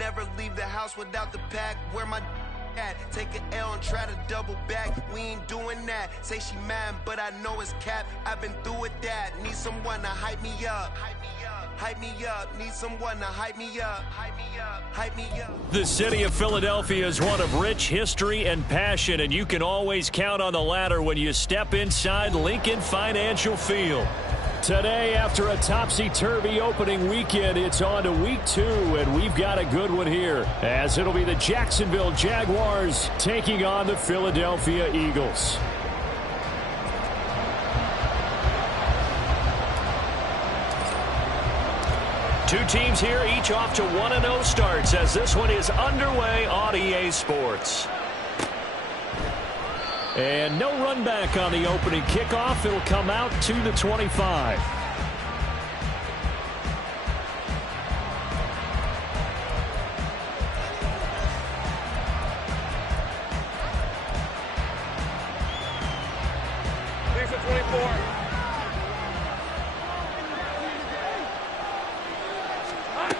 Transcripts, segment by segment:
never leave the house without the pack. Where my at? Take an L and try to double back. We ain't doing that. Say she mad, but I know it's cap. I've been through with that. Need someone to hype me up. Hype me up. Need someone to hype me up. Hype me up. Hype me up. The city of Philadelphia is one of rich history and passion, and you can always count on the latter when you step inside Lincoln Financial Field. Today, after a topsy-turvy opening weekend, it's on to week 2, and we've got a good one here, as it'll be the Jacksonville Jaguars taking on the Philadelphia Eagles. Two teams here, each off to 1-0 starts, as this one is underway on EA Sports. And no run back on the opening kickoff. It'll come out to the 25.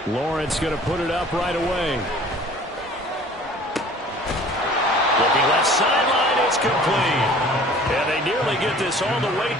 Lawrence going to put it up right away. Looking left sideline, it's complete. And they nearly get this all the way.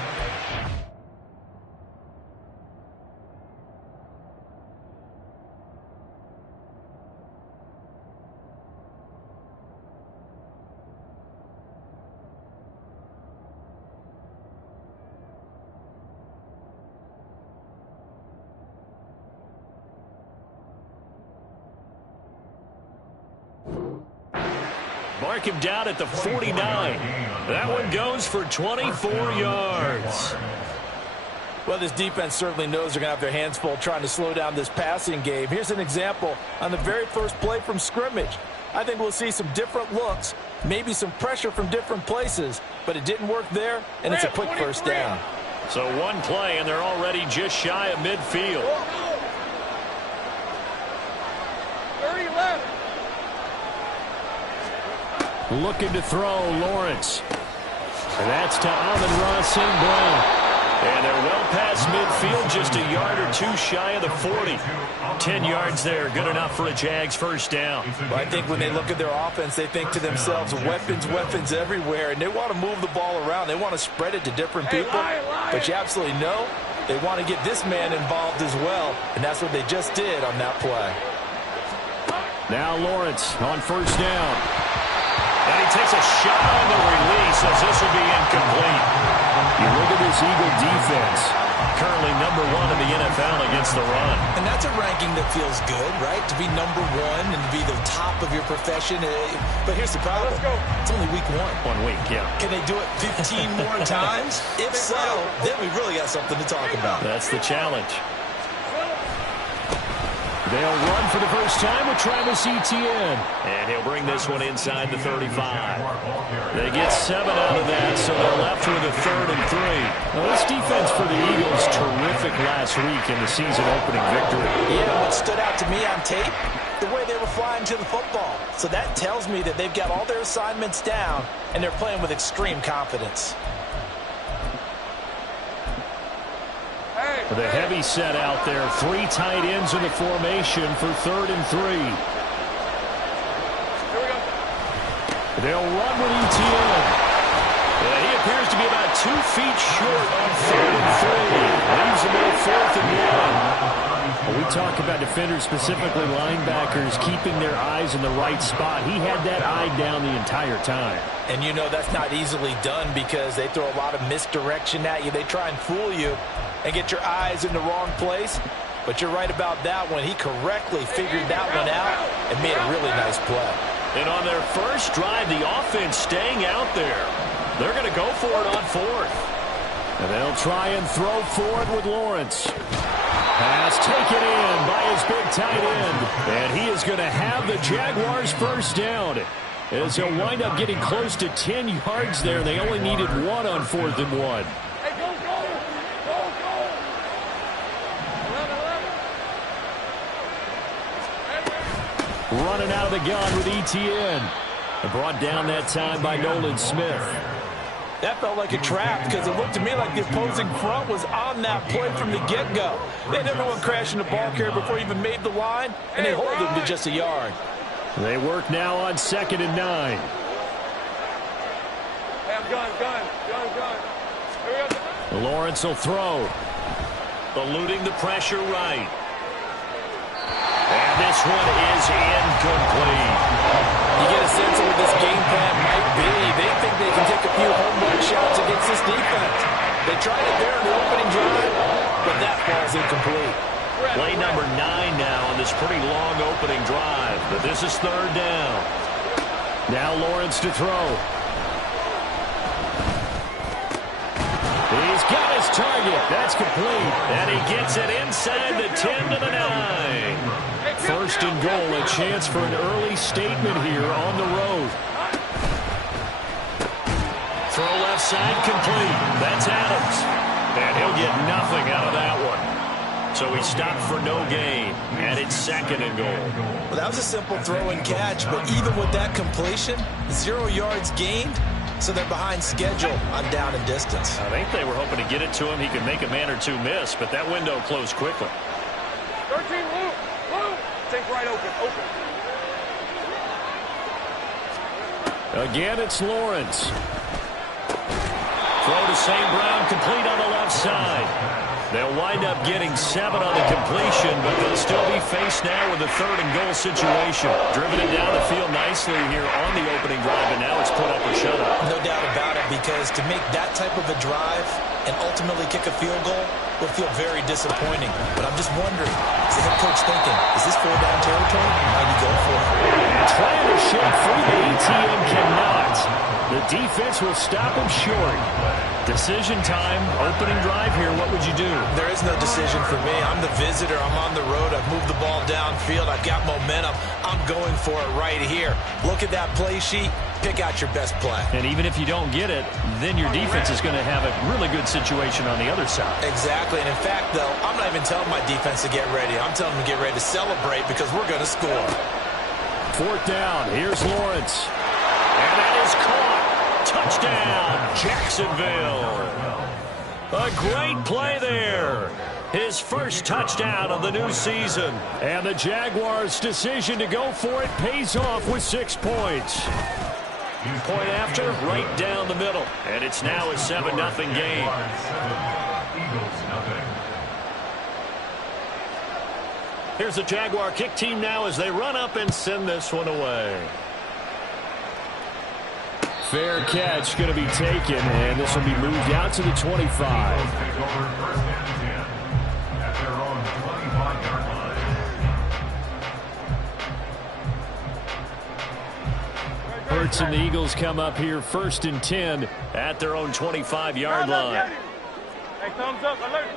Mark him down at the 49. That one goes for 24 yards. Well, this defense certainly knows they're going to have their hands full trying to slow down this passing game. Here's an example on the very first play from scrimmage. I think we'll see some different looks, maybe some pressure from different places, but it didn't work there, and it's a quick first down. So one play, and they're already just shy of midfield. 30 left. Looking to throw, Lawrence. And that's to Amon-Ra St. Brown. And they're well past midfield, just a yard or two shy of the 40. 10 yards there, good enough for a Jags first down. Well, I think when they look at their offense, they think to themselves, weapons, weapons everywhere, and they want to move the ball around. They want to spread it to different people. But you absolutely know they want to get this man involved as well, and that's what they just did on that play. Now Lawrence on first down. And he takes a shot on the release as this will be incomplete. You look at this Eagle defense, currently number 1 in the NFL against the run. And that's a ranking that feels good, right? To be number 1 and to be the top of your profession. But here's the problem. Let's go. It's only week 1. 1 week, yeah. Can they do it 15 more times? If so, then we really got something to talk about. That's the challenge. They'll run for the first time with Travis Etienne. And he'll bring this one inside the 35. They get 7 out of that, so they're left with a 3rd and 3. Now, this defense for the Eagles, terrific last week in the season opening victory. Yeah, what stood out to me on tape, the way they were flying to the football. So that tells me that they've got all their assignments down, and they're playing with extreme confidence. With a heavy set out there, 3 tight ends in the formation for 3rd and 3. They'll run with Etienne. And he appears to be about 2 feet short on 3rd and 3. Leaves him at 4th and 1. When we talk about defenders, specifically linebackers, keeping their eyes in the right spot, he had that eye down the entire time. And you know that's not easily done because they throw a lot of misdirection at you. They try and fool you and get your eyes in the wrong place. But you're right about that one. He correctly figured that one out and made a really nice play. And on their first drive, the offense staying out there. They're going to go for it on 4th. And they'll try and throw for it with Lawrence. Pass taken in by his big tight end. And he is going to have the Jaguars first down. As he'll wind up getting close to 10 yards there. They only needed 1 on 4th and 1. Running out of the gun with Etienne. And brought down that time by Nolan Smith. That felt like a trap because it looked to me like the opposing front was on that play from the get-go. They had everyone crashing the ball carrier before he even made the line, and they hold him to just a yard. They work now on 2nd and 9. Hey, I'm gun. Here we go. Lawrence will throw. Eluding the pressure right. And this one is incomplete. You get a sense of what this game plan might be. They think they can take a few home run shots against this defense. They tried it there in the opening drive, but that ball's incomplete. Play number 9 now on this pretty long opening drive. But this is 3rd down. Now Lawrence to throw. He's got his target. That's complete. And he gets it inside the 10 to the 9. 1st and goal, a chance for an early statement here on the road. Throw left side complete. That's Adams. And he'll get nothing out of that one. So he stopped for no gain. And it's 2nd and goal. Well, that was a simple throw and catch, but even with that completion, 0 yards gained, so they're behind schedule on down and distance. I think they were hoping to get it to him. He could make a man or two miss, but that window closed quickly. 13, Lou. Take right open. Again, it's Lawrence. Throw to St. Brown, complete on the left side. They'll wind up getting 7 on the completion, but they'll still be faced now with a 3rd and goal situation. Driven it down the field nicely here on the opening drive, and now it's put up or shut up. No doubt about it, because to make that type of a drive and ultimately kick a field goal would feel very disappointing. But I'm just wondering, is the head coach thinking, is this 4-down territory? Might he go for it? Trying to shake free, the ATM cannot. The defense will stop him short. Decision time, opening drive here. What would you do? There is no decision for me. I'm the visitor. I'm on the road. I've moved the ball downfield. I've got momentum. I'm going for it right here. Look at that play sheet. Pick out your best play. And even if you don't get it, then your defense is going to have a really good situation on the other side. Exactly. And in fact, though, I'm not even telling my defense to get ready. I'm telling them to get ready to celebrate because we're going to score. 4th down. Here's Lawrence. And that is caught. Touchdown, Jacksonville. A great play there. His first touchdown of the new season. And the Jaguars' decision to go for it pays off with 6 points. Point after, right down the middle. And it's now a 7-0 game. Here's the Jaguar kick team now as they run up and send this one away. Fair catch going to be taken, and this will be moved out to the 25. Hurts and the Eagles come up here 1st and 10 at their own 25-yard line. Hey, thumbs up, alert.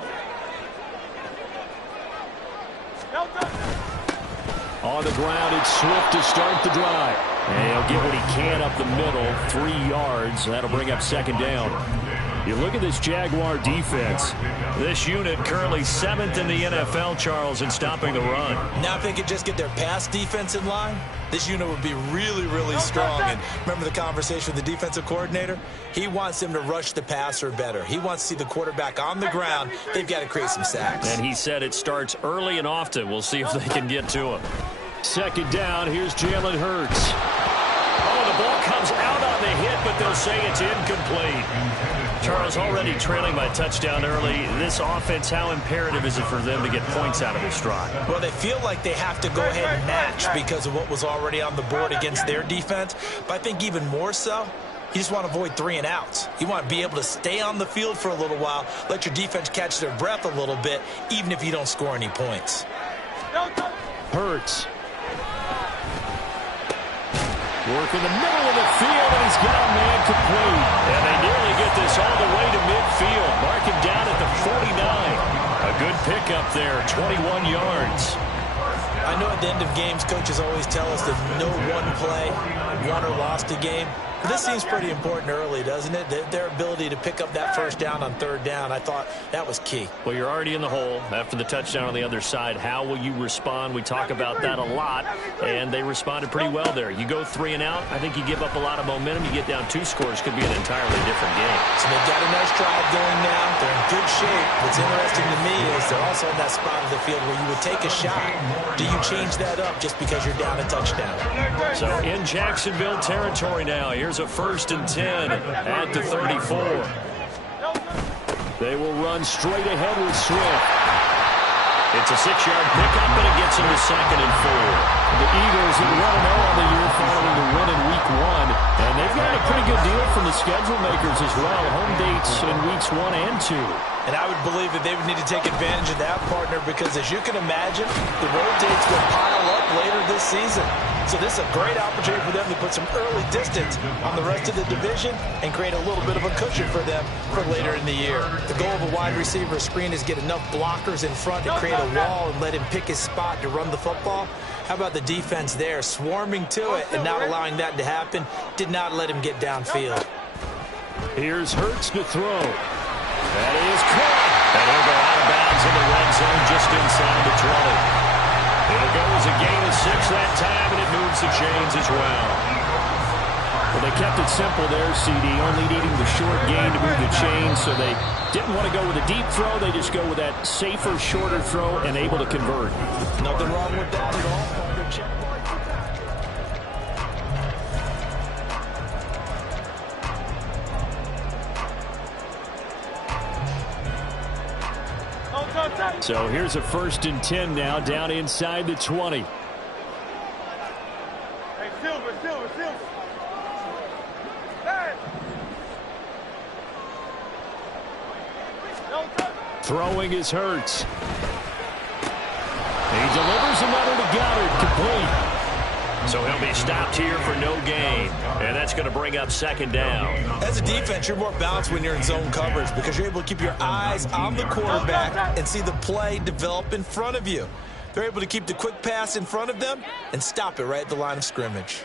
On the ground, it's Swift to start the drive. And he'll get what he can up the middle, 3 yards. That'll bring up 2nd down. You look at this Jaguar defense. This unit currently 7th in the NFL, Charles, in stopping the run. Now if they could just get their pass defense in line, this unit would be really, really strong. And remember the conversation with the defensive coordinator? He wants them to rush the passer better. He wants to see the quarterback on the ground. They've got to create some sacks. And he said it starts early and often. We'll see if they can get to him. 2nd down, here's Jalen Hurts. Oh, the ball comes out on the hit, but they'll say it's incomplete. Charles, already trailing by touchdown early. This offense, how imperative is it for them to get points out of this drive? Well, they feel like they have to go ahead and match because of what was already on the board against their defense. But I think even more so, you just want to avoid 3 and outs. You want to be able to stay on the field for a little while, let your defense catch their breath a little bit, even if you don't score any points. Hurts. Work in the middle of the field, and he's got a man complete. And they nearly get this all the way to midfield. Mark him down at the 49. A good pickup there, 21 yards. I know at the end of games, coaches always tell us that no one play won or lost a game. This seems pretty important early, doesn't it? Their ability to pick up that first down on third down, I thought that was key. Well, you're already in the hole after the touchdown on the other side. How will you respond? We talk about that a lot, and they responded pretty well there. You go 3 and out, I think you give up a lot of momentum. You get down 2 scores, could be an entirely different game. So they've got a nice drive going now. They're in good shape. What's interesting to me is they're also in that spot of the field where you would take a shot. Do you change that up just because you're down a touchdown? So in Jacksonville territory now, here's a 1st and 10 at the 34. They will run straight ahead with Swift. It's a 6-yard pickup, and it gets him to 2nd and 4. The Eagles are 1-0 on the year following the win in Week 1, and they've got a pretty good deal from the schedule makers as well. Home dates in Weeks 1 and 2. And I would believe that they would need to take advantage of that, partner, because as you can imagine, the road dates will pile up later this season. So this is a great opportunity for them to put some early distance on the rest of the division and create a little bit of a cushion for them for later in the year. The goal of a wide receiver screen is get enough blockers in front to create a wall and let him pick his spot to run the football. How about the defense there, swarming to it and not allowing that to happen? Did not let him get downfield. Here's Hurts to throw. That is caught. And he'll go out of bounds in the red zone just inside the 20. It'll go as a gain of 6 that time, and it moves the chains as well. Well, they kept it simple there, CD, only needing the short gain to move the chains, so they didn't want to go with a deep throw. They just go with that safer, shorter throw and able to convert. Nothing wrong with that at all. Check. So here's a 1st and 10 now, down inside the 20. Hey, Silver. Hey. Throwing is Hurts. He delivers another to Goddard, complete. So he'll be stopped here for no gain. And that's going to bring up 2nd down. As a defense, you're more balanced when you're in zone coverage because you're able to keep your eyes on the quarterback and see the play develop in front of you. They're able to keep the quick pass in front of them and stop it right at the line of scrimmage.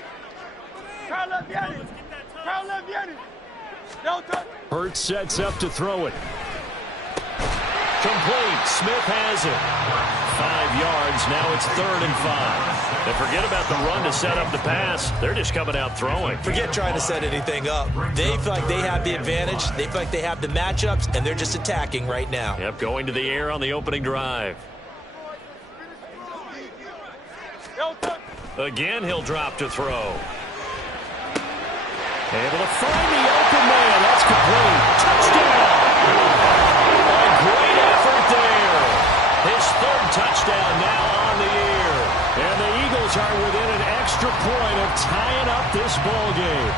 Hurts sets up to throw it. Complete. Smith has it. 5 yards. Now it's 3rd and 5. And forget about the run to set up the pass. They're just coming out throwing. Forget trying to set anything up. They feel like they have the advantage. They feel like they have the matchups, and they're just attacking right now. Yep, going to the air on the opening drive. Again, he'll drop to throw. Able to find the open man. That's complete. Touchdown. Great effort there. His 3rd touchdown now on the year. And the Eagles are within an extra point of tying up this ball game.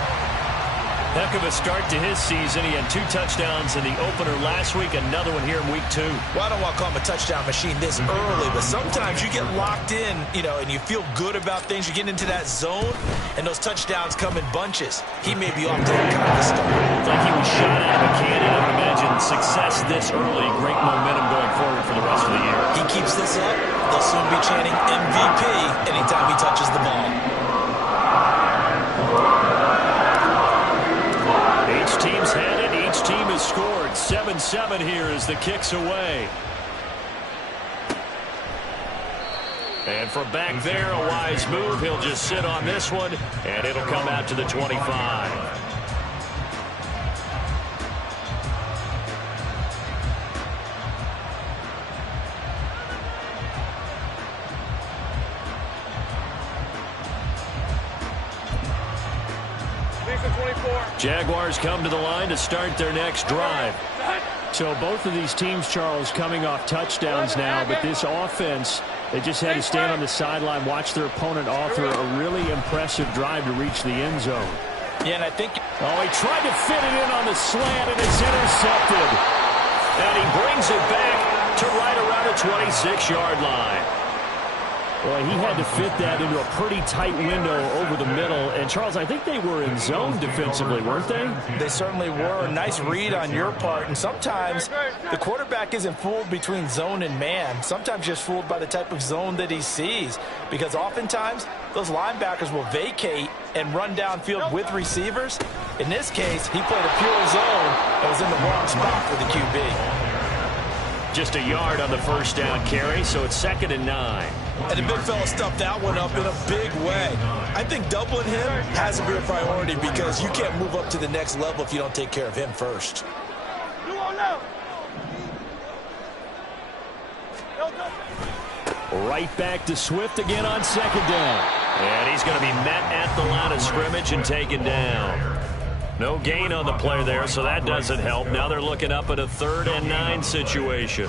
Heck of a start to his season. He had 2 touchdowns in the opener last week, another one here in Week 2. Well, I don't want to call him a touchdown machine this early, but sometimes you get locked in, and you feel good about things. You get into that zone, and those touchdowns come in bunches. He may be off to that kind of a start. It's like he was shot out of a cannon. I would imagine success this early, great momentum going forward for the rest of the year. He keeps this up, they'll soon be chanting MVP anytime he touches the ball. Each team's had it. Each team has scored. 7-7 here as the kick's away. And from back there, a wise move. He'll just sit on this one, and it'll come out to the 25. Jaguars come to the line to start their next drive. So both of these teams, Charles, coming off touchdowns now, but this offense, they just had to stand on the sideline, watch their opponent author a really impressive drive to reach the end zone. Yeah, and I think... Oh, he tried to fit it in on the slant, and it's intercepted. And he brings it back to right around the 26-yard line. Boy, he had to fit that into a pretty tight window over the middle. And, Charles, I think they were in zone defensively, weren't they? They certainly were. A nice read on your part. And sometimes the quarterback isn't fooled between zone and man. Sometimes just fooled by the type of zone that he sees. Because oftentimes those linebackers will vacate and run downfield with receivers. In this case, he played a pure zone and was in the wrong spot for the QB. Just a yard on the first down carry, so it's 2nd and 9. And the big fella stuffed that one up in a big way. I think doubling him has to be a priority because you can't move up to the next level if you don't take care of him first. Right back to Swift again on 2nd down. And he's going to be met at the line of scrimmage and taken down. No gain on the play there, so that doesn't help. Now they're looking up at a 3rd and 9 situation.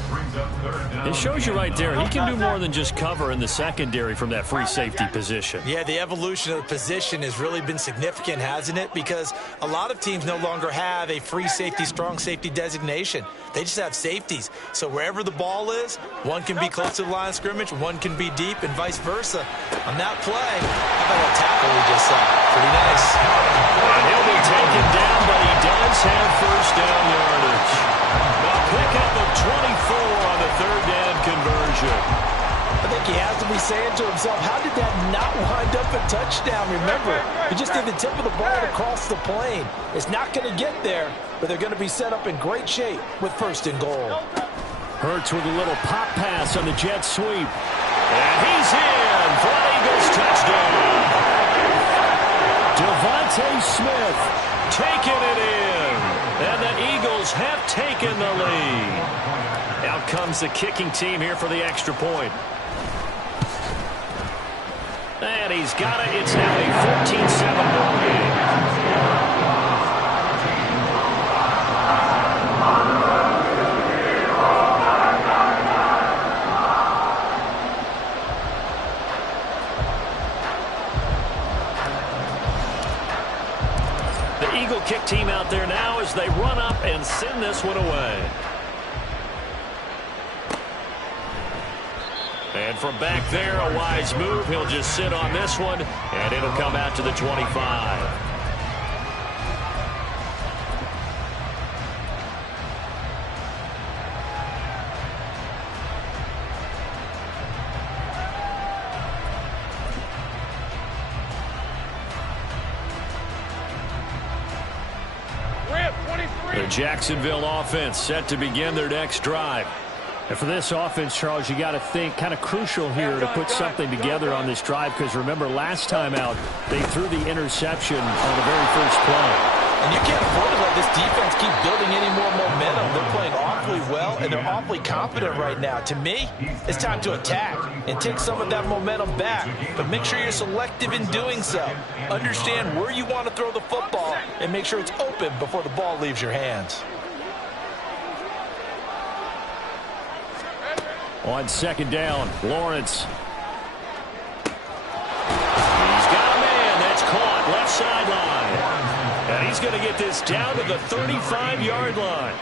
It shows you right there, he can do more than just cover in the secondary from that free safety position. Yeah, the evolution of the position has really been significant, hasn't it? Because a lot of teams no longer have a free safety, strong safety designation. They just have safeties. So wherever the ball is, one can be close to the line of scrimmage, one can be deep, and vice versa. On that play, how about that tackle we just saw? Pretty nice. And he'll be taken down, but he does have first down yardage. Now pick up of 24 on the 3rd down conversion. I think he has to be saying to himself, how did that not wind up a touchdown? Remember, you just need the tip of the ball across the plane. It's not going to get there, but they're going to be set up in great shape with 1st and goal. Hurts with a little pop pass on the jet sweep. And he's in for an Eagles touchdown. Devontae Smith taking it in. And the Eagles have taken the lead. Out comes the kicking team here for the extra point. And he's got it. It's now a 14-7 ball game. The Eagle kick team out there now as they run up and send this one away. And from back there, a wise move. He'll just sit on this one, and it'll come out to the 25. The Jacksonville offense set to begin their next drive. And for this offense, Charles, you got to think kind of crucial here to put something together on this drive because remember last time out they threw the interception on the very first play. And you can't afford to let this defense keep building any more momentum. They're playing awfully well, and they're awfully confident right now. To me, it's time to attack and take some of that momentum back. But make sure you're selective in doing so. Understand where you want to throw the football and make sure it's open before the ball leaves your hands. On 2nd down, Lawrence. He's got a man. That's caught left sideline. And he's going to get this down to the 35-yard line.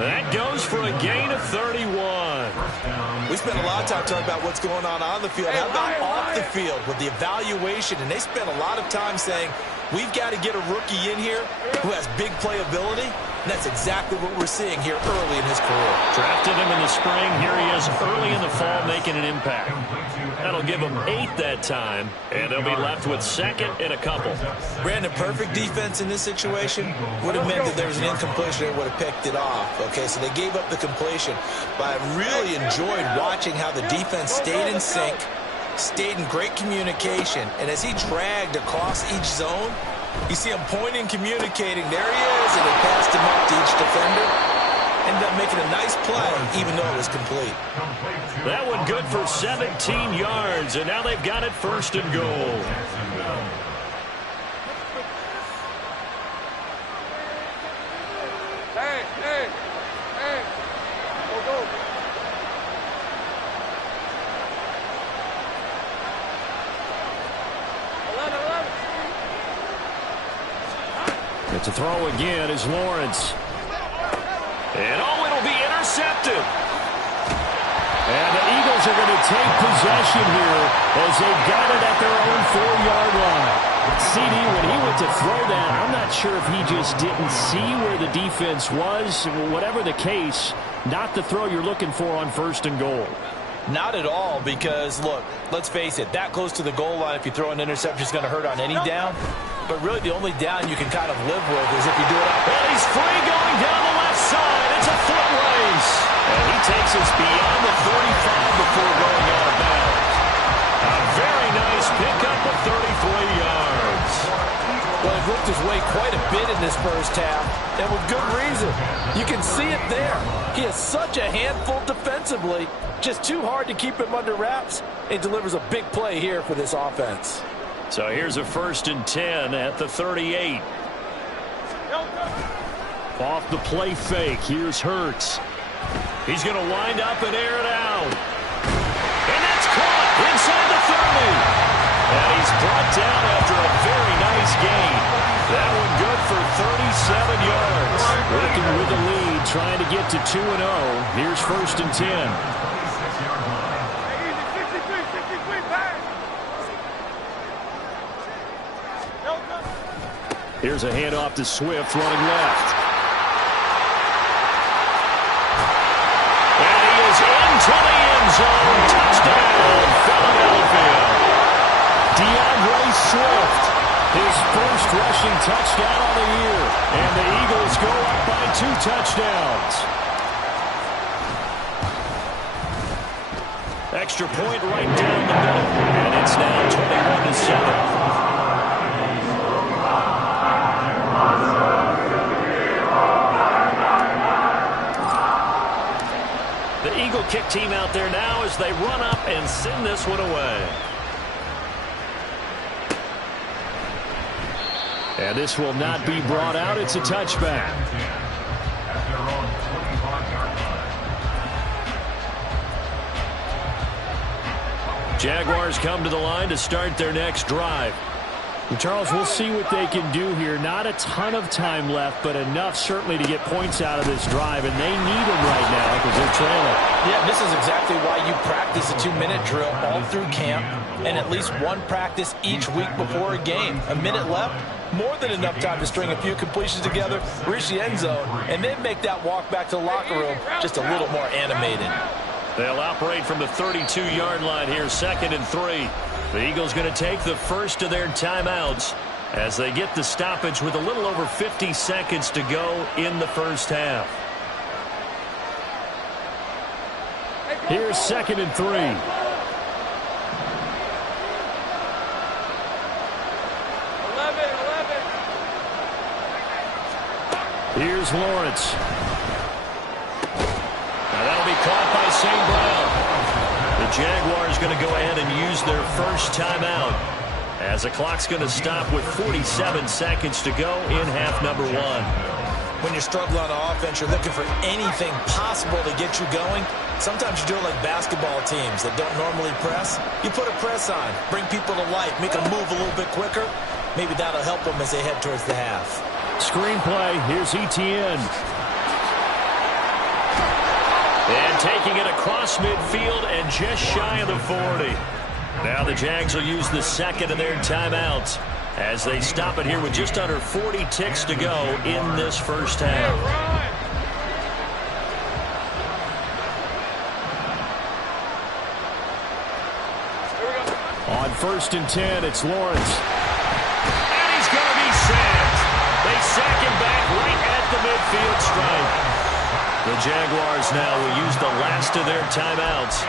That goes for a gain of 31. We spent a lot of time talking about what's going on the field. How about off the field with the evaluation? And they spent a lot of time saying, we've got to get a rookie in here who has big playability. And that's exactly what we're seeing here early in his career. Drafted him in the spring. Here he is early in the fall making an impact. That'll give him 8 that time. And they'll be left with 2nd and a couple. Brandon, perfect defense in this situation would have meant that there was an incompletion and would have picked it off. Okay, so they gave up the completion. But I really enjoyed watching how the defense stayed in sync, stayed in great communication. And as he dragged across each zone, you see him pointing, communicating. There he is, and they passed him up to each defender. Ended up making a nice play, even though it was complete. That one good for 17 yards, and now they've got it 1st and goal. Hey. Go. It's a throw again is Lawrence. And it'll be intercepted. And the Eagles are going to take possession here as they've got it at their own 4-yard line. CD, when he went to throw that, I'm not sure if he just didn't see where the defense was. Whatever the case, not the throw you're looking for on 1st and goal. Not at all, because, look, let's face it, that close to the goal line, if you throw an interception, is going to hurt on any down. But really, the only down you can kind of live with is if you do it up. And he's free going down the left side. It's a foot race. And he takes us beyond the 35 before going out of bounds. A very nice pickup of 33 yards. Well, he worked his way quite a bit in this first half, and with good reason. You can see it there. He has such a handful defensively, just too hard to keep him under wraps. It delivers a big play here for this offense. So here's a 1st and 10 at the 38. Off the play fake, here's Hurts. He's going to wind up and air it out. And that's caught inside the 30. And he's brought down after a very nice gain. That one good for 37 yards. Working with the lead, trying to get to 2-0. Here's 1st and 10. Here's a handoff to Swift running left. And he is into the end zone. Touchdown, Philadelphia. DeAndre Swift, his first rushing touchdown of the year. And the Eagles go up by 2 touchdowns. Extra point right down the middle. And it's now 21-7. The Eagle kick team out there now as they run up and send this one away. And this will not be brought out. It's a touchback. Jaguars come to the line to start their next drive. Charles, we'll see what they can do here. Not a ton of time left, but enough certainly to get points out of this drive, and they need them right now because they're trailing. Yeah, this is exactly why you practice a 2-minute drill all through camp and at least one practice each week before a game. A minute left, more than enough time to string a few completions together, reach the end zone, and then make that walk back to the locker room just a little more animated. They'll operate from the 32-yard line here, 2nd and 3. The Eagles going to take the first of their timeouts as they get the stoppage with a little over 50 seconds to go in the first half. Here's 2nd and 3. Here's Lawrence. Now that'll be caught by St. Brown. The Jaguars going to go ahead and use their first timeout as the clock's going to stop with 47 seconds to go in half number 1. When you're struggling on offense, you're looking for anything possible to get you going. Sometimes you do it like basketball teams that don't normally press. You put a press on, bring people to life, make them move a little bit quicker. Maybe that'll help them as they head towards the half. Screenplay, here's Etienne. And taking it across midfield and just shy of the 40. Now the Jags will use the second of their timeouts as they stop it here with just under 40 ticks to go in this first half. On 1st and 10, it's Lawrence. And he's going to be sacked. They sack him back right at the midfield stripe. The Jaguars now will use the last of their timeouts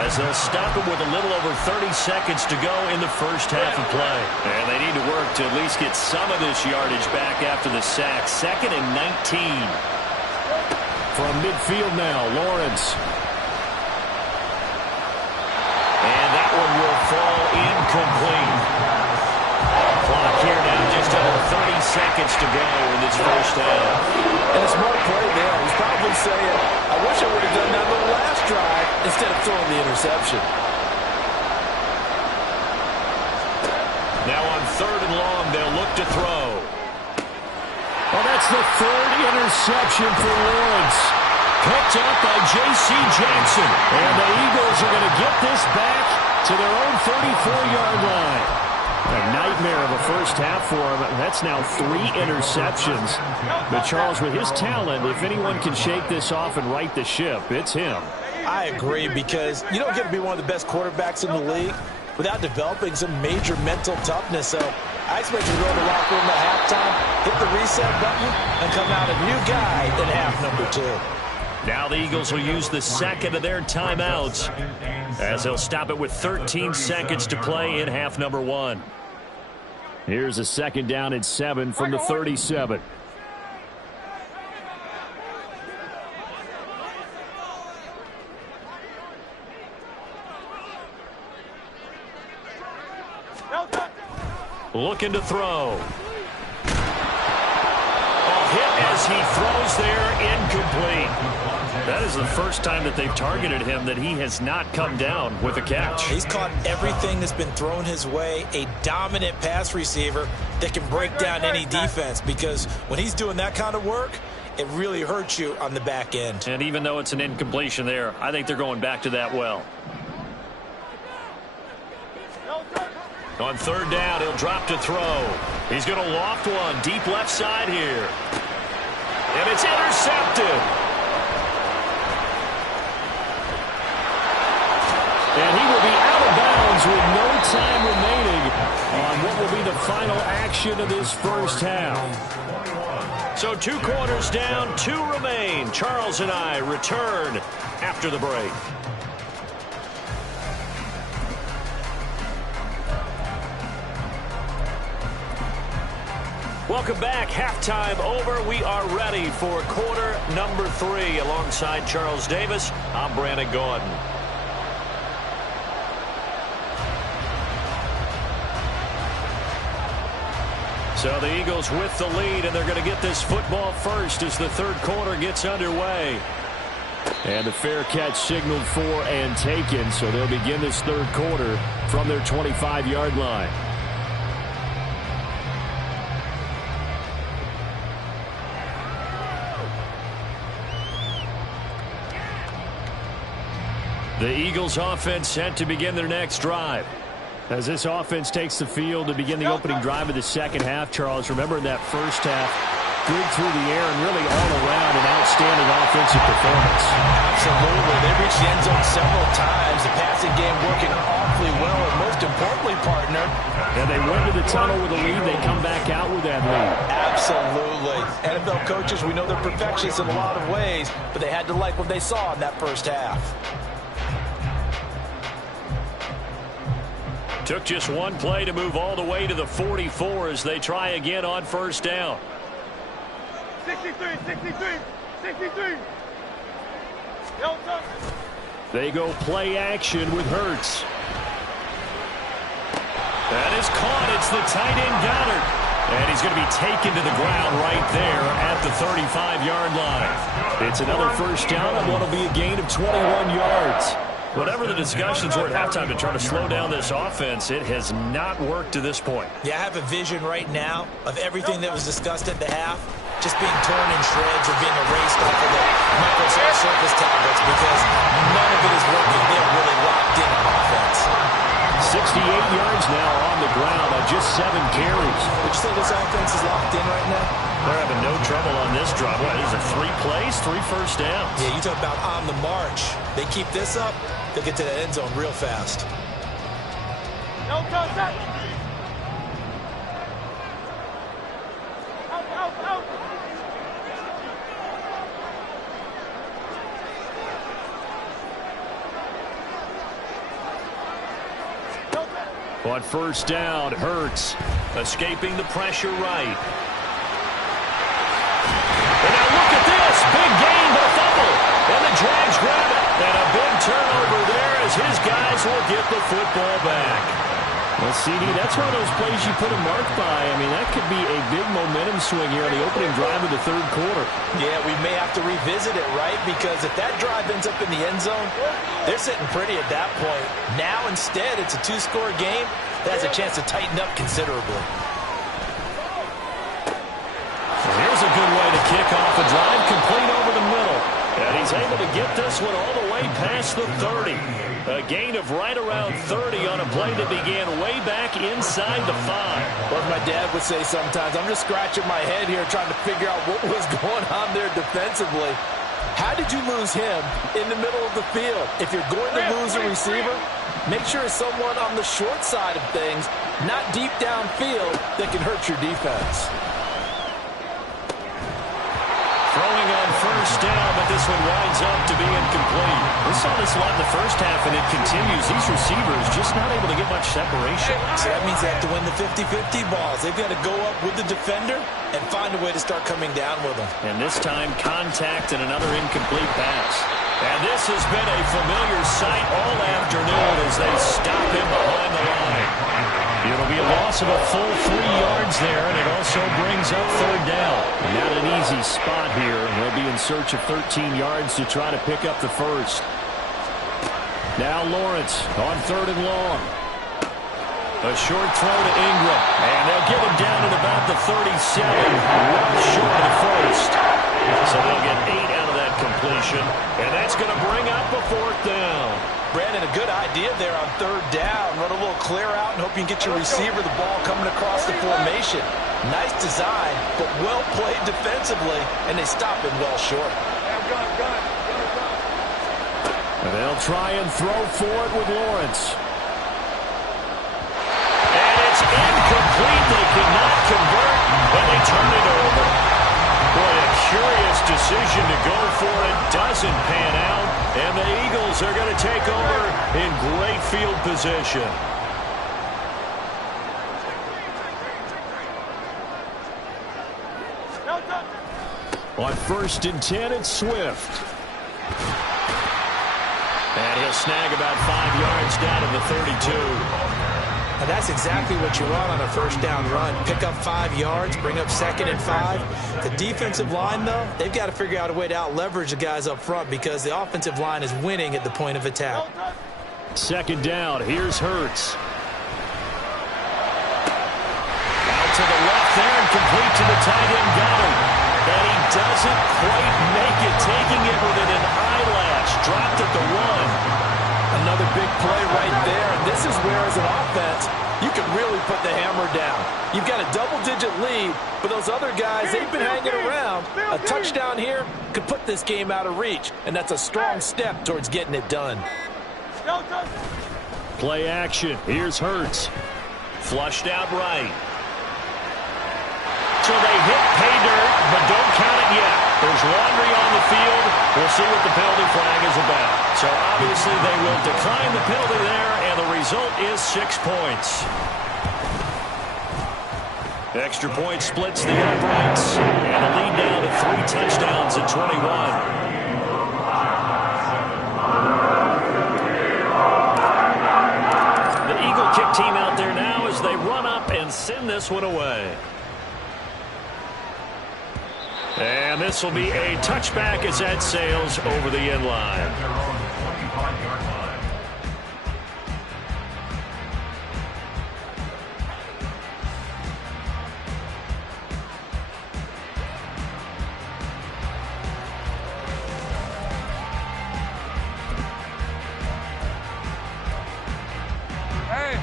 as they'll stop it with a little over 30 seconds to go in the first half of play. And they need to work to at least get some of this yardage back after the sack. 2nd and 19. From midfield now, Lawrence. And that one will fall incomplete. Clock here now, just under 30 seconds to go in this first half. And a smart play there. He's probably saying, I wish I would have done that on the last drive instead of throwing the interception. Now on 3rd and long, they'll look to throw. Well, that's the 3rd interception for Lawrence. Picked up by J.C. Jackson. And the Eagles are going to get this back to their own 34-yard line. A nightmare of a first half for him. That's now 3 interceptions. But Charles, with his talent, if anyone can shake this off and right the ship, it's him. I agree, because you don't get to be one of the best quarterbacks in the league without developing some major mental toughness. So I expect you to go to the locker room at halftime, hit the reset button, and come out a new guy in half number 2. Now the Eagles will use the second of their timeouts as they'll stop it with 13 seconds to play in half number 1. Here's a second down and 7 from the 37. Looking to throw. A hit as he throws there, incomplete. That is the first time that they've targeted him that he has not come down with a catch. He's caught everything that's been thrown his way. A dominant pass receiver that can break down any defense, because when he's doing that kind of work, it really hurts you on the back end. And even though it's an incompletion there, I think they're going back to that well. On third down, he'll drop to throw. He's going to loft one deep left side here. And it's intercepted. And he will be out of bounds with no time remaining on what will be the final action of this first half. So 2 quarters down, 2 remain. Charles and I return after the break. Welcome back. Halftime over. We are ready for quarter number 3. Alongside Charles Davis, I'm Brandon Gordon. So the Eagles with the lead, and they're going to get this football first as the third quarter gets underway. And the fair catch signaled for and taken, so they'll begin this third quarter from their 25-yard line. The Eagles offense set to begin their next drive. As this offense takes the field to begin the opening drive of the second half, Charles, remember in that first half, good through the air and really all around an outstanding offensive performance. Absolutely. They reached the end zone several times. The passing game working awfully well, and most importantly, partner. And they went to the tunnel with a lead. They come back out with that lead. Absolutely. NFL coaches, we know they're perfectionists in a lot of ways, but they had to like what they saw in that first half. Took just one play to move all the way to the 44 as they try again on first down. 63. They go play action with Hurts. That is caught. It's the tight end Goddard. And he's going to be taken to the ground right there at the 35-yard line. It's another first down on what will be a gain of 21 yards. Whatever the discussions were at halftime to try to slow down this offense, it has not worked to this point. Yeah, I have a vision right now of everything that was discussed at the half just being torn in shreds or being erased off of the Microsoft Surface tablets, because none of it is working. They're really locked in on offense. 68 yards now on the ground on just 7 carries. Would you say this offense is locked in right now? They're having no trouble on this drive. What is it, 3 plays, 3 first downs? Yeah, you talk about on the march. They keep this up, they'll get to the end zone real fast. No contact. Out. On first down, Hurts escaping the pressure right. And now look at this. Big gain, but a fumble. And the Jags grab it. And a big turnover there as his guys will get the football back. Well, CD, that's one of those plays you put a mark by. I mean, that could be a big momentum swing here on the opening drive of the third quarter. Yeah, we may have to revisit it, right? Because if that drive ends up in the end zone, they're sitting pretty at that point. Now, instead, it's a 2-score game that has a chance to tighten up considerably. Here's a good way to kick off a drive, complete over the middle. And he's able to get this one all the way past the 30. A gain of right around 30 on a play that began way back inside the 5. Or as my dad would say sometimes, I'm just scratching my head here trying to figure out what was going on there defensively. How did you lose him in the middle of the field? If you're going to lose a receiver, make sure it's someone on the short side of things, not deep downfield, that can hurt your defense. Throwing on first down, but this one winds up to be incomplete. We saw this a lot in the first half, and it continues. These receivers just not able to get much separation. So that means they have to win the 50-50 balls. They've got to go up with the defender and find a way to start coming down with them. And this time, contact and another incomplete pass. And this has been a familiar sight all afternoon as they stop him behind the line. It'll be a loss of a full 3 yards there, and it also brings up third down. Not an easy spot here. They'll be in search of 13 yards to try to pick up the first. Now Lawrence on third and long. A short throw to Ingram, and they'll get him down at about the 37, well short of the first. So they'll get 8 out of that completion, and that's going to bring up a fourth down. Brandon, a good idea there on third down. Run a little clear out and hope you can get your receiver the ball coming across the formation. Nice design, but well played defensively, and they stop him well short. And they'll try and throw for it with Lawrence. And it's incomplete. They cannot convert, and they turn it over. Boy, a curious decision to go for it. Doesn't pan out. And the Eagles are going to take over in great field position. On first and 10, it's Swift. And he'll snag about 5 yards down to the 32. And that's exactly what you want on a first down run. Pick up 5 yards, bring up 2nd and 5. The defensive line, though, they've got to figure out a way to out-leverage the guys up front because the offensive line is winning at the point of attack. Second down, here's Hurts. Out to the left there and complete to the tight end, got him. And he doesn't quite make it, taking it within an eyelash. Dropped at the 1. Another big play right there, and this is where, as an offense, you can really put the hammer down. You've got a double-digit lead, but those other guys, they've been hanging around. A touchdown here could put this game out of reach, and that's a strong step towards getting it done. Play action. Here's Hurts. Flushed out right. So they hit pay dirt, but don't count it yet. There's laundry on the field. We'll see what the penalty flag is about. So obviously they will decline the penalty there, and the result is 6 points. Extra point splits the uprights, and the lead down to 3 touchdowns at 21. The Eagle kick team out there now as they run up and send this one away. And this will be a touchback as that sails over the end line.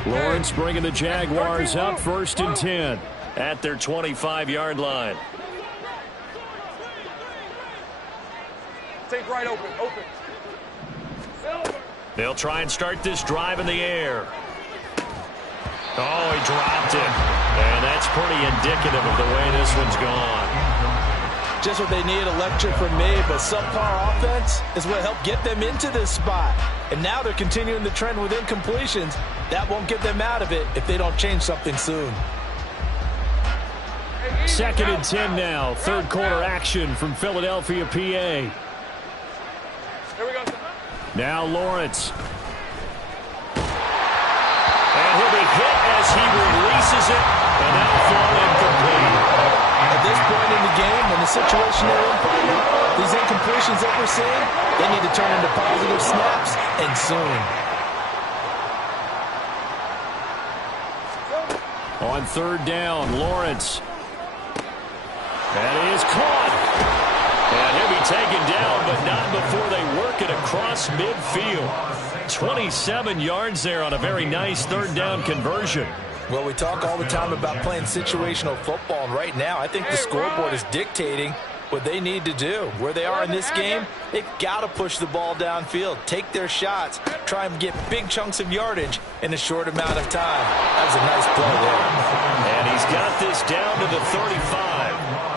Lawrence bringing the Jaguars up first and 10 at their 25-yard line. Take right open. They'll try and start this drive in the air. Oh, he dropped it. And that's pretty indicative of the way this one's gone. Just what they need, a lecture from me, but subpar offense is what helped get them into this spot. And now they're continuing the trend with incompletions. That won't get them out of it if they don't change something soon. Second and 10 now. Third quarter action from Philadelphia, PA. Now Lawrence. And he'll be hit as he releases it, and now thrown incomplete. At this point in the game, in the situation they're in, these incompletions that we're seeing, they need to turn into positive snaps, and soon. On third down, Lawrence. That is caught. And he'll be taken down, but not before they work it across midfield. 27 yards there on a very nice third down conversion. Well, we talk all the time about playing situational football, and right now I think the scoreboard is dictating what they need to do. Where they are in this game, they've got to push the ball downfield, take their shots, try and get big chunks of yardage in a short amount of time. That was a nice play there. And he's got this down to the 35.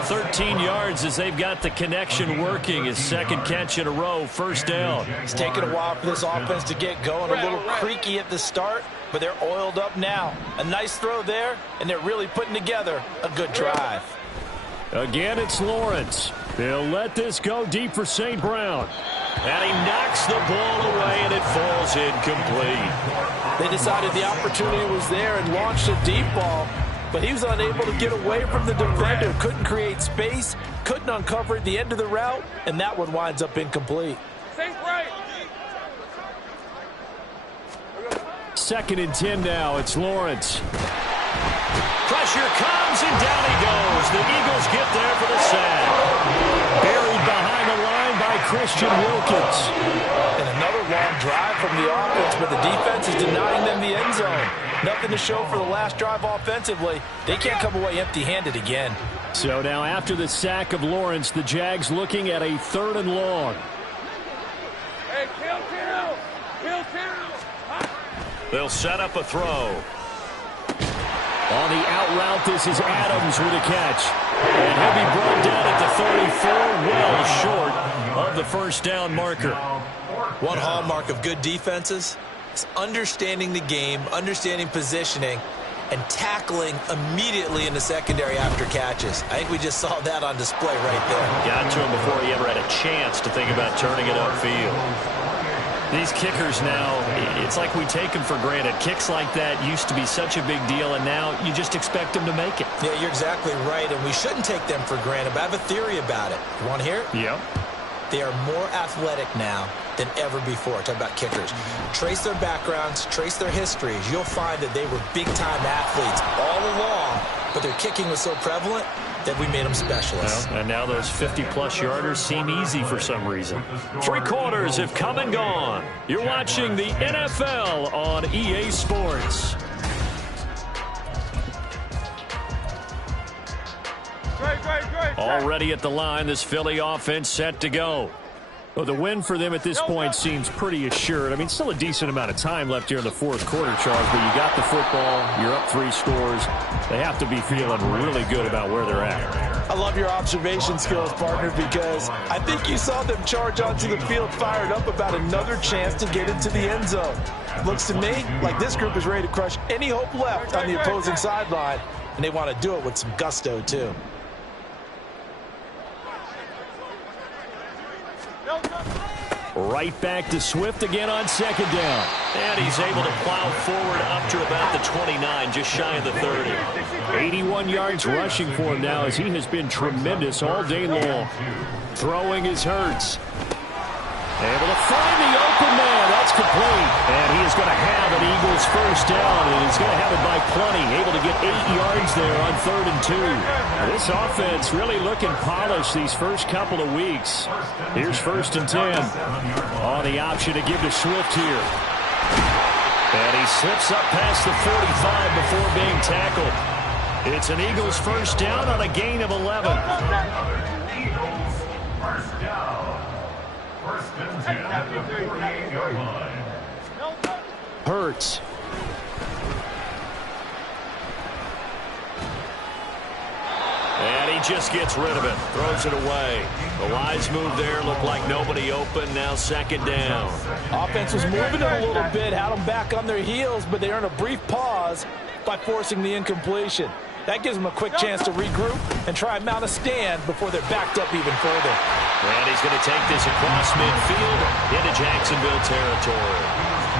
13 yards as they've got the connection working. His second catch in a row, first down. It's taken a while for this offense to get going. A little creaky at the start, but they're oiled up now. A nice throw there, and they're really putting together a good drive. Again, it's Lawrence. They'll let this go deep for St. Brown. And he knocks the ball away, and it falls incomplete. They decided the opportunity was there and launched a deep ball, but he was unable to get away from the defender. Couldn't create space, couldn't uncover at the end of the route, and that one winds up incomplete. Second and 10 now. It's Lawrence. Pressure comes, and down he goes. The Eagles get there for the sack. Buried behind the line by Christian Wilkins. And another long drive from the offense, but the defense is denying them the end zone. Nothing to show for the last drive offensively. They can't come away empty-handed again. So now after the sack of Lawrence, the Jags looking at a third and long. Hey, kill. They'll set up a throw. On the out route, this is Adams with a catch. And he'll be brought down at the 34, well short of the first down marker. One hallmark of good defenses is understanding the game, understanding positioning, and tackling immediately in the secondary after catches. I think we just saw that on display right there. Got to him before he ever had a chance to think about turning it upfield. These kickers now, it's like we take them for granted. Kicks like that used to be such a big deal, and now you just expect them to make it. Yeah, you're exactly right, and we shouldn't take them for granted, but I have a theory about it. You want to hear it? Yep. They are more athletic now than ever before. Talk about kickers. Trace their backgrounds, trace their histories. You'll find that they were big-time athletes all along, but their kicking was so prevalent that we made them specialists. Well, and now those 50-plus yarders seem easy for some reason. 3 quarters have come and gone. You're watching the NFL on EA Sports. Already at the line, this Philly offense set to go. Well, the win for them at this point seems pretty assured. I mean, still a decent amount of time left here in the fourth quarter, Charles, but you got the football, you're up 3 scores. They have to be feeling really good about where they're at. I love your observation skills, partner, because I think you saw them charge onto the field fired up about another chance to get into the end zone. Looks to me like this group is ready to crush any hope left on the opposing sideline, and they want to do it with some gusto, too. Right back to Swift again on second down. And he's able to plow forward up to about the 29, just shy of the 30. 81 yards rushing for him now as he has been tremendous all day long. Throwing is Hurts. Able to find the open man. That's complete. And he is going to have an Eagles first down, and he's going to have it by plenty. Able to get 8 yards there on 3rd and 2. This offense really looking polished these first couple of weeks. Here's 1st and 10. On the option to give to Swift here. And he slips up past the 45 before being tackled. It's an Eagles first down on a gain of 11. First down. First and 10 at the 48-yard line. Hurts. And he just gets rid of it. Throws it away. The wise move there. Looked like nobody open. Now second down. Offense was moving it a little bit, had them back on their heels, but they earned a brief pause by forcing the incompletion. That gives them a quick chance to regroup and try and mount a stand before they're backed up even further. And he's going to take this across midfield into Jacksonville territory.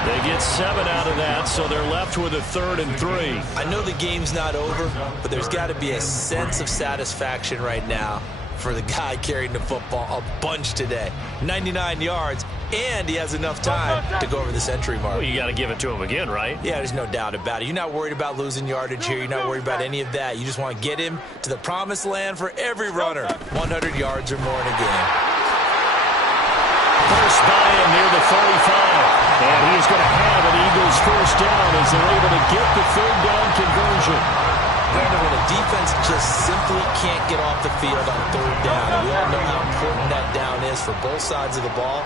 They get 7 out of that, so they're left with a 3rd and 3. I know the game's not over, but there's got to be a sense of satisfaction right now for the guy carrying the football a bunch today. 99 yards, and he has enough time to go over the century mark. Well, you got to give it to him again, right? Yeah, there's no doubt about it. You're not worried about losing yardage here. You're not worried about any of that. You just want to get him to the promised land for every runner. 100 yards or more in a game. First by him near the 45. And he's going to have an Eagles first down as they're able to get the 3rd down conversion. Brandon, when a defense just simply can't get off the field on third down, and we all know how important that down is for both sides of the ball,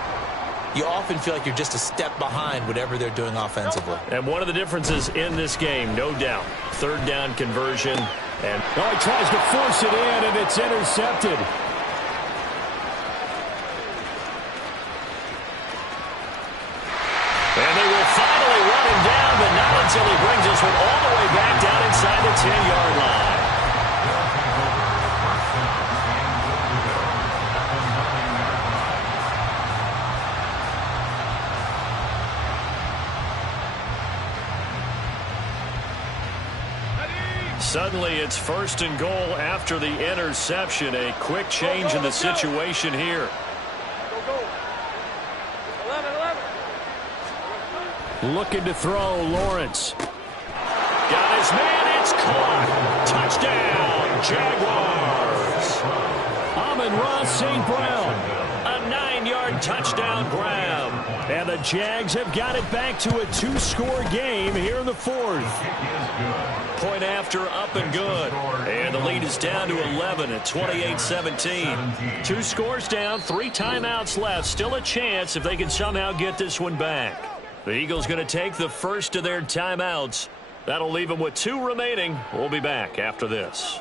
you often feel like you're just a step behind whatever they're doing offensively. And one of the differences in this game, no doubt, third down conversion. And he tries to force it in, and it's intercepted. And they will finally run him down, but not until he brings this one all the way back down inside the 10-yard line. Suddenly, it's 1st and goal after the interception. A quick change in the situation here. Looking to throw, Lawrence. Got his man, it's caught. Touchdown, Jaguars. Amon-Ra St. Brown. A 9-yard touchdown grab. And the Jags have got it back to a 2-score game here in the 4th. Point after, up and good. And the lead is down to 11 at 28-17. 2 scores down, 3 timeouts left. Still a chance if they can somehow get this one back. The Eagles going to take the first of their timeouts. That'll leave them with 2 remaining. We'll be back after this.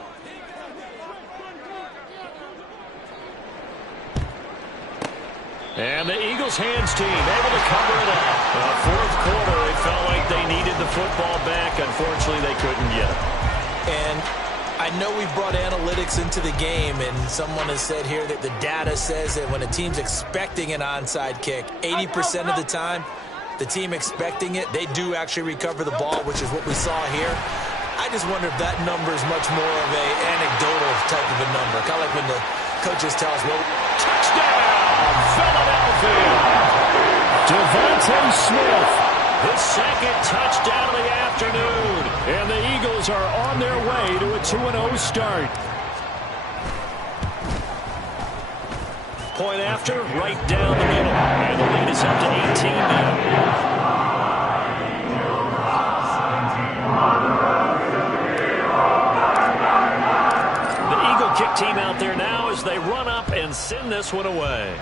And the Eagles hands team able to cover it up. Fourth quarter, it felt like they needed the football back. Unfortunately, they couldn't get it. And I know we've brought analytics into the game, and someone has said here that the data says that when a team's expecting an onside kick, 80% of the time, the team expecting it, they do actually recover the ball, which is what we saw here. I just wonder if that number is much more of an anecdotal type of a number. Kind of like when the coaches tell us, well, touchdown, Philadelphia. Devontae Smith. His second touchdown of the afternoon. And the Eagles are on their way to a 2-0 start. Point after, right down the middle. And the lead is up to 18 now. The Eagle kick team out there now as they run up and send this one away.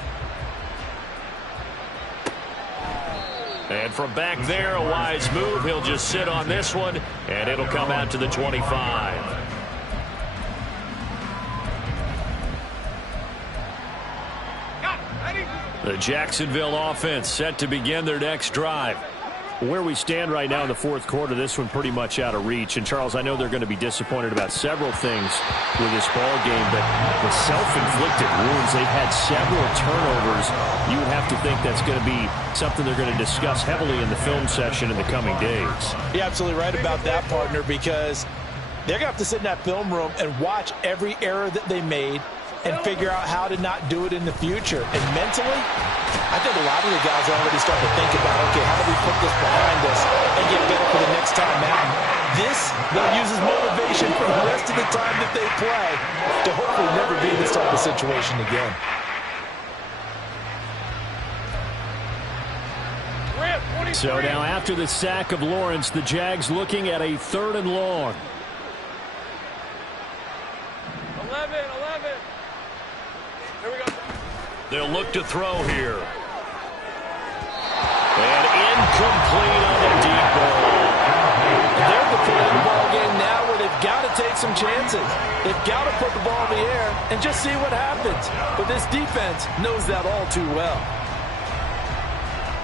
And from back there, a wise move. He'll just sit on this one, and it'll come out to the 25. The Jacksonville offense set to begin their next drive. Where we stand right now in the 4th quarter, this one pretty much out of reach. And, Charles, I know they're going to be disappointed about several things with this ball game, but the self-inflicted wounds, they've had several turnovers. You would have to think that's going to be something they're going to discuss heavily in the film session in the coming days. You're absolutely right about that, partner, because they're going to have to sit in that film room and watch every error that they made and figure out how to not do it in the future. And mentally, I think a lot of the guys are already starting to think about, okay, how do we put this behind us and get better for the next time out? This, they'll use as motivation for the rest of the time that they play to hopefully never be in this type of situation again. So now after the sack of Lawrence, the Jags looking at a 3rd and long. 11. Here we go. They'll look to throw here. And incomplete on the deep ball. They're at the point of the ball game now where they've got to take some chances. They've got to put the ball in the air and just see what happens. But this defense knows that all too well.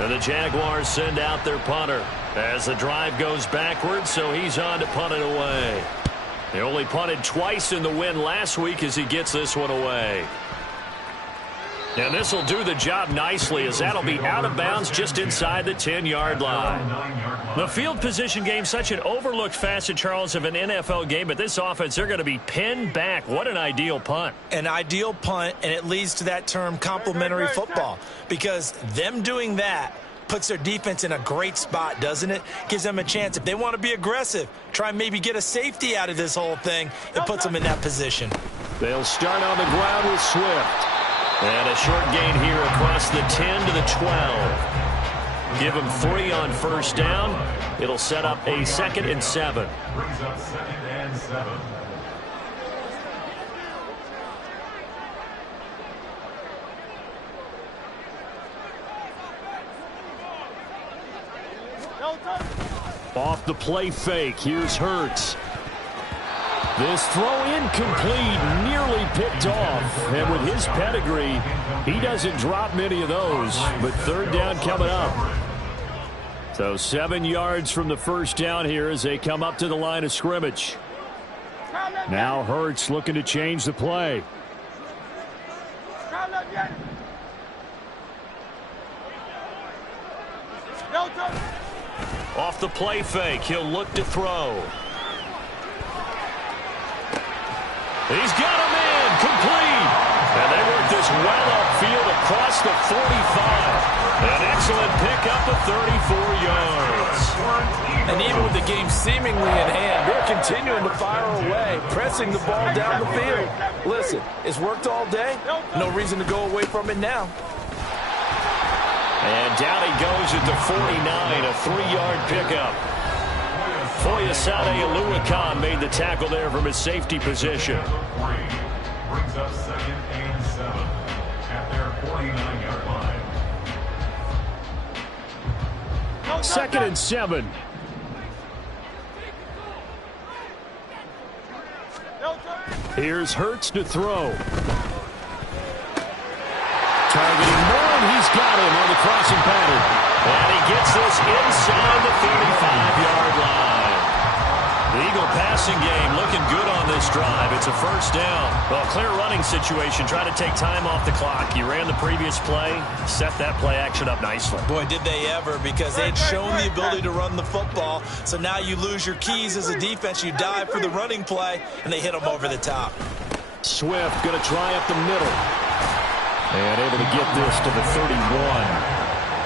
And the Jaguars send out their punter as the drive goes backwards, so he's on to punt it away. They only punted twice in the win last week as he gets this one away. And this will do the job nicely as that'll be out of bounds just inside the 10-yard line. The field position game, such an overlooked facet, Charles, of an NFL game, but this offense, they're going to be pinned back. What an ideal punt. An ideal punt, and it leads to that term complementary football, because them doing that puts their defense in a great spot, doesn't it? Gives them a chance. If they want to be aggressive, try and maybe get a safety out of this whole thing, it puts them in that position. They'll start on the ground with Swift. And a short gain here across the 10 to the 12. Give him 3 on first down. It'll set up a 2nd and 7. Brings up 2nd and 7. Off the play fake, here's Hurts. This throw incomplete, nearly picked off. And with his pedigree, he doesn't drop many of those. But 3rd down coming up. So 7 yards from the first down here as they come up to the line of scrimmage. Now Hurts looking to change the play. Off the play fake, he'll look to throw. He's got a man complete. And they work this well upfield across the 45. An excellent pickup of 34 yards. And even with the game seemingly in hand, they're continuing to fire away, pressing the ball down the field. Listen, it's worked all day. No reason to go away from it now. And down he goes at the 49, a 3-yard pickup. Foyesade Oluwakan made the tackle there from his safety position. Brings up 2nd and 7 at their 49-yard line. 2nd and 7. Here's Hurts to throw. Targeting Moore, and he's got him on the crossing pattern. And he gets this inside the 35-yard line. The Eagle passing game looking good on this drive. It's a first down. Well, clear running situation. Try to take time off the clock. You ran the previous play, set that play action up nicely. Boy, did they ever, because they'd shown the ability to run the football. So now you lose your keys as a defense. You dive for the running play, and they hit them over the top. Swift going to try up the middle. And able to get this to the 31.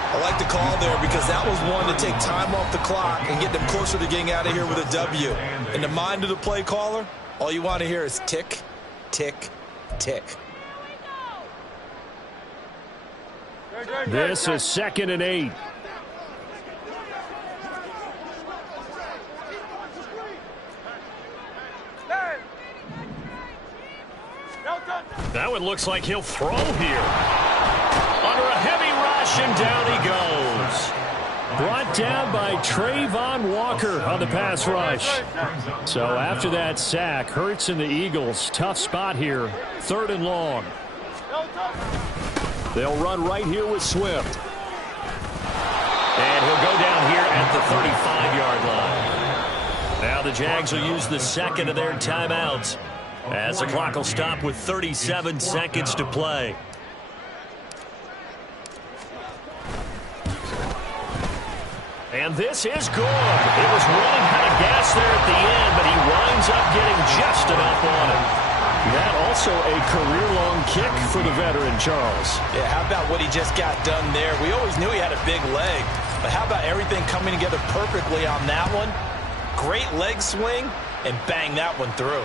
I like the call there because that was one to take time off the clock and get them closer to getting out of here with a W. In the mind of the play caller, all you want to hear is tick, tick, tick. This is 2nd and 8. That one looks like he'll throw here. Under a heavy rush, and down he goes. Brought down by Trayvon Walker on the pass rush. So after that sack, Hurts and the Eagles, tough spot here. 3rd and long. They'll run right here with Swift. And he'll go down here at the 35-yard line. Now the Jags will use the 2nd of their timeouts, as the clock will stop with 37 seconds to play. And this is good. It was running out of gas there at the end, but he winds up getting just enough on it. That also a career-long kick for the veteran, Charles. Yeah, how about what he just got done there? We always knew he had a big leg, but how about everything coming together perfectly on that one? Great leg swing, and bang that one through.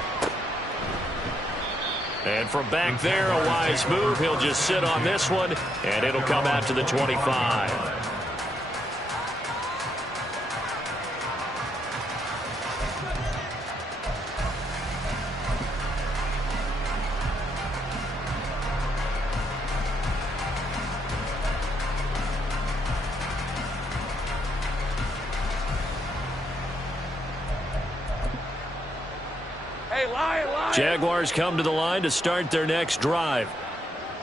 And from back there, a wise move. He'll just sit on this one, and it'll come out to the 25. Jaguars come to the line to start their next drive.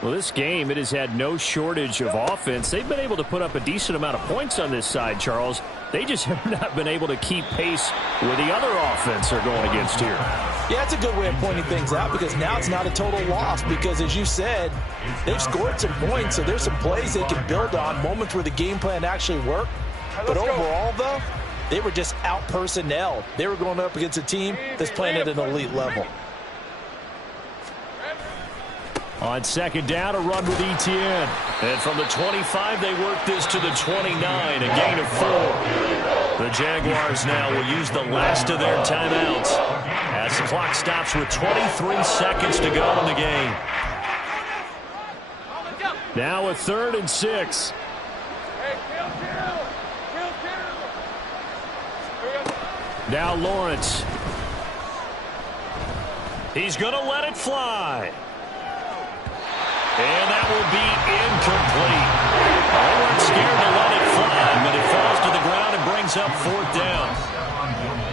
Well, this game, it has had no shortage of offense. They've been able to put up a decent amount of points on this side, Charles. They just have not been able to keep pace with the other offense they're going against here. Yeah, it's a good way of pointing things out, because now it's not a total loss, because as you said, they've scored some points, so there's some plays they can build on, moments where the game plan actually worked. But overall, though, they were just out-personnelled. They were going up against a team that's playing at an elite level. On 2nd down, a run with Etienne. And from the 25, they work this to the 29, a gain of 4. The Jaguars now will use the last of their timeouts as the clock stops with 23 seconds to go in the game. Now a 3rd and 6. Hey, kill. Now Lawrence. He's going to let it fly. And that will be incomplete. They weren't scared to let it fly, but it falls to the ground and brings up 4th down.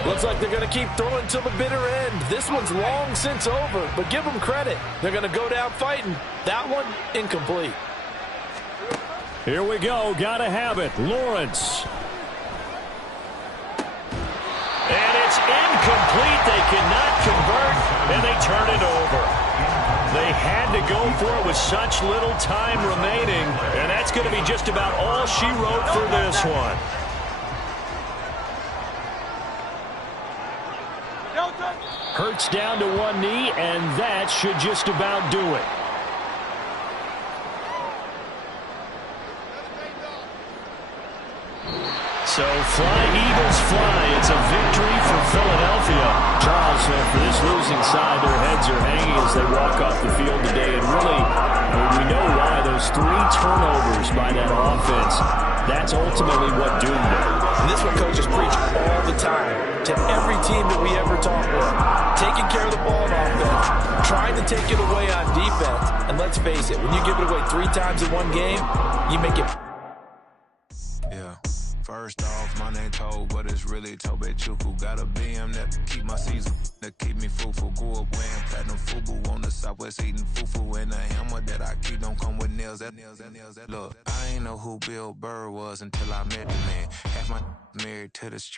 Looks like they're going to keep throwing till the bitter end. This one's long since over, but give them credit. They're going to go down fighting. That one, incomplete. Here we go. Got to have it. Lawrence. And it's incomplete. They cannot convert, and they turn it over. They had to go for it with such little time remaining, and that's going to be just about all she wrote for this one. Hurts down to one knee, and that should just about do it. So fly, Eagles, fly. It's a victory for Philadelphia. Charles, for this losing side, their heads are hanging as they walk off the field today. And really, we know why. Those 3 turnovers by that offense, that's ultimately what doomed them. And this one coaches preach all the time to every team that we ever talk with. Taking care of the ball on offense, trying to take it away on defense. And let's face it, when you give it away 3 times in one game, you make it. Yeah. First off, my name Toad, but it's really Tobe Chuku. Got a BM that keep my season, that keep me fruitful. Grew up wearing platinum FUBU on the southwest, eating fufu. And a hammer that I keep don't come with nails. Look, I ain't know who Bill Burr was until I met the man. Half my married to the street.